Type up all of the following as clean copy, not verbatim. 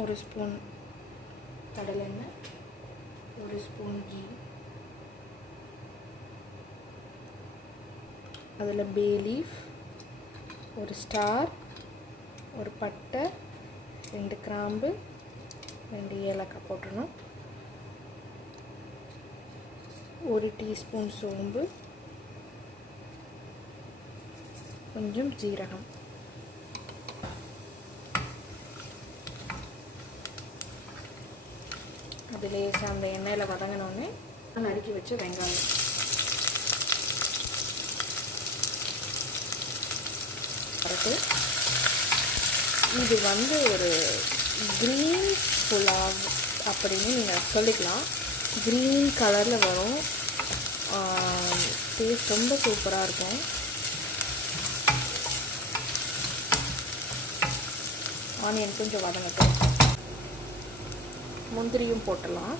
ஒரு ஸ்பூன் கடலெண்ணெய், ஒரு ஸ்பூன் கீ, அதில் பே லீஃப், ஒரு ஸ்டார், ஒரு பட்டை, 2 கிராம்பு, 2 ஏலக்காய் போட்டுடணும். 1 டீஸ்பூன் சோம்பு, கொஞ்சம் ஜீரகம். அது லேசாக அந்த எண்ணெயில் வதங்கினோடனே நறுக்கி வச்ச வெங்காயம், இது வந்து ஒரு க்ரீன் புலாவ் அப்படின்னு நீங்கள் சொல்லிக்கலாம். க்ரீன் கலரில் வரும். டேஸ்ட் ரொம்ப சூப்பராக இருக்கும். ஆனியன் கொஞ்சம் வதங்கட்டும். முந்திரியும் போட்டுடலாம்.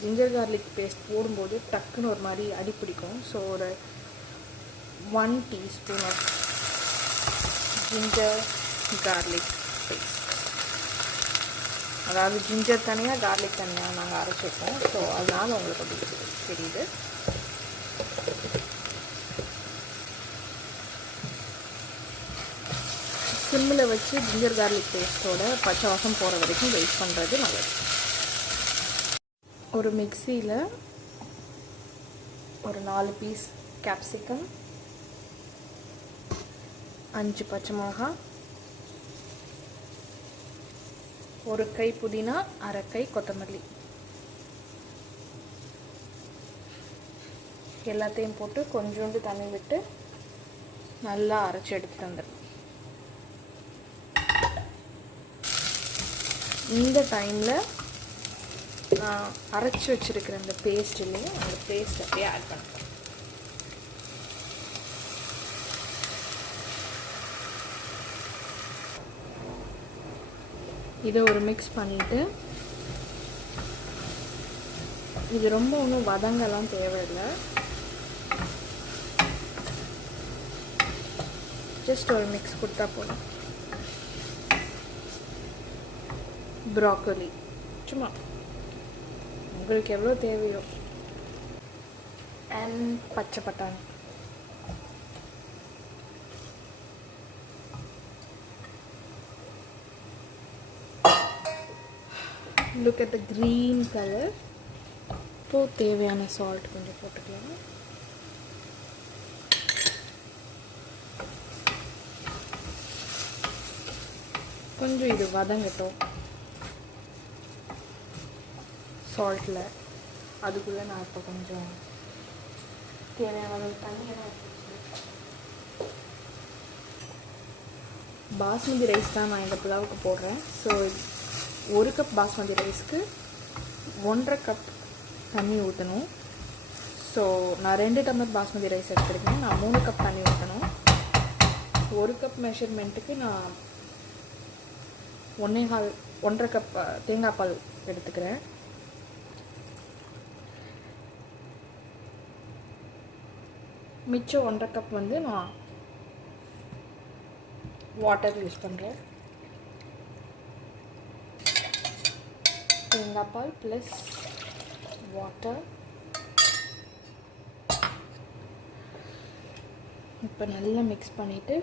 ஜிஞ்சர் கார்லிக் பேஸ்ட் போடும்போது டக்குன்னு ஒரு மாதிரி அடி பிடிக்கும். ஸோ ஒரு 1 teaspoon of ginger garlic paste, அதாவது ஜிஞ்சர் தனியாக கார்லிக் தனியாக நாங்கள் அரைச்சி வைப்போம். ஸோ அதனால் உங்களுக்கு அப்படி தெரியுது. சிம்மில் வச்சு ஜிஞ்சர் கார்லிக் பேஸ்ட்டோட பச்சை வாசம் போகிற வரைக்கும் வெயிட் பண்ணுறது நல்லது. ஒரு மிக்சியில் ஒரு 4 பீஸ் கேப்சிகம், 5 பச்சை மிளகாய், 1 கை புதினா, 1/2 கை கொத்தமல்லி எல்லாத்தையும் போட்டு கொஞ்சோண்டு தண்ணி விட்டு நல்லா அரைச்சி எடுத்துட்டு வந்துடணும். இந்த டைமில் நான் அரைச்சி வச்சுருக்கிற அந்த பேஸ்ட்லேயே அந்த பேஸ்ட் அப்படியே ஆட் பண்ணுறேன். இதை ஒரு மிக்ஸ் பண்ணிவிட்டு, இது ரொம்ப ஒன்றும் வதங்கலாம் தேவையில்லை. ஜஸ்ட் ஒரு மிக்ஸ் கொடுத்தா போதும். ப்ராக்கோலி சும்மா உங்களுக்கு எவ்வளோ தேவையோ, அண்ட் பச்சை பட்டாணி. Look at the green colour. இப்போது தேவையான சால்ட் கொஞ்சம் போட்டுக்கலாம். கொஞ்சம் இது வதங்கட்டும் சால்ட்டில். அதுக்குள்ளே நான் இப்போ கொஞ்சம் தேவையான தண்ணியெல்லாம் பாஸ்மதி ரைஸ் தான் நான் இந்த புலாவுக்கு போடுறேன். ஸோ 1 கப் பாஸ்மதி ரைஸ்க்கு 1.5 கப் தண்ணி ஊற்றணும். ஸோ நான் 2 டம்ளர் பாஸ்மதி ரைஸ் எடுத்துருக்கேன். நான் 3 கப் தண்ணி ஊற்றணும். 1 கப் மெஷர்மெண்ட்டுக்கு நான் 1.5 கப் தேங்காய் பால் எடுத்துக்கிறேன். மிச்சம் 1.5 கப் வந்து நான் வாட்டர் யூஸ் பண்ணுறேன். தேங்காய் பால் ப்ளஸ் வாட்டர். இப்போ நல்லா மிக்ஸ் பண்ணிவிட்டு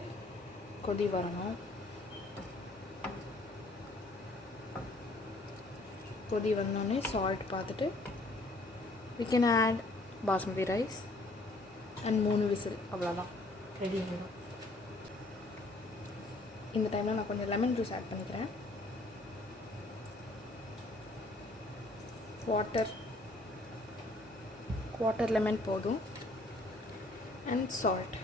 கொதி வரணும். கொதி வந்தோடனே சால்ட் பார்த்துட்டு we can add basmati rice and 3 whistle, அவ்வளோதான், ரெடி ஆகிடும். இந்த டைமில் நான் கொஞ்சம் லெமன் ஜூஸ் ஆட் பண்ணிக்கிறேன். குவார்ட்டர் லெமன் போதும். அண்ட் சால்ட்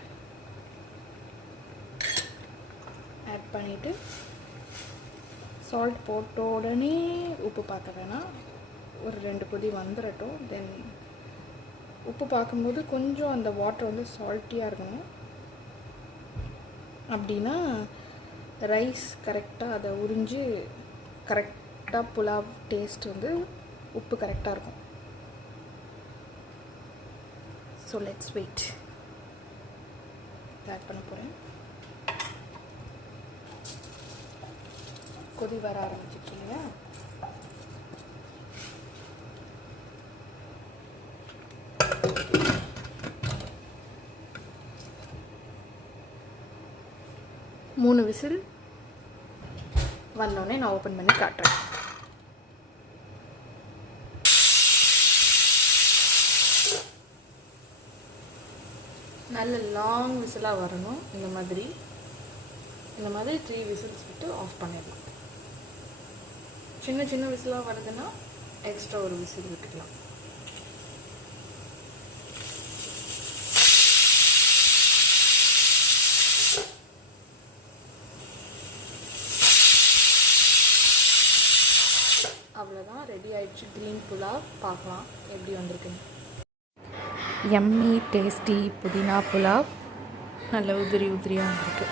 ஆட் பண்ணிவிட்டு, சால்ட் போட்ட உடனே உப்பு பார்க்க வேணாம், ஒரு 2 கொதி வந்துடட்டும். தென் உப்பு பார்க்கும்போது கொஞ்சம் அந்த வாட்டர் வந்து சால்ட்டியாக இருக்கணும். அப்படின்னா ரைஸ் கரெக்டாக அதை உறிஞ்சு கரெக்டாக புலாவ் டேஸ்ட் வந்து உப்பு கரெக்டாக இருக்கும். So let's wait. ஆட் பண்ண போகிறேன். கொதி வர ஆரம்பிச்சிருக்கீங்க. மூணு விசில் வந்தோடனே நான் ஓப்பன் பண்ணி காட்டுறேன். நல்ல லாங் விசிலாக வரணும். இந்த மாதிரி 3 விசில்ஸ் விட்டு ஆஃப் பண்ணிடலாம். சின்ன சின்ன விசிலாக வருதுன்னா எக்ஸ்ட்ரா ஒரு விசில் விட்டுக்கலாம். அவ்வளோதான், ரெடி ஆயிடுச்சு க்ரீன் புலாவ். பார்க்கலாம் எப்படி வந்திருக்குன்னு. எம்மி டேஸ்டி புதினா புலாவ் நல்ல உதிரியாக வந்திருக்கு.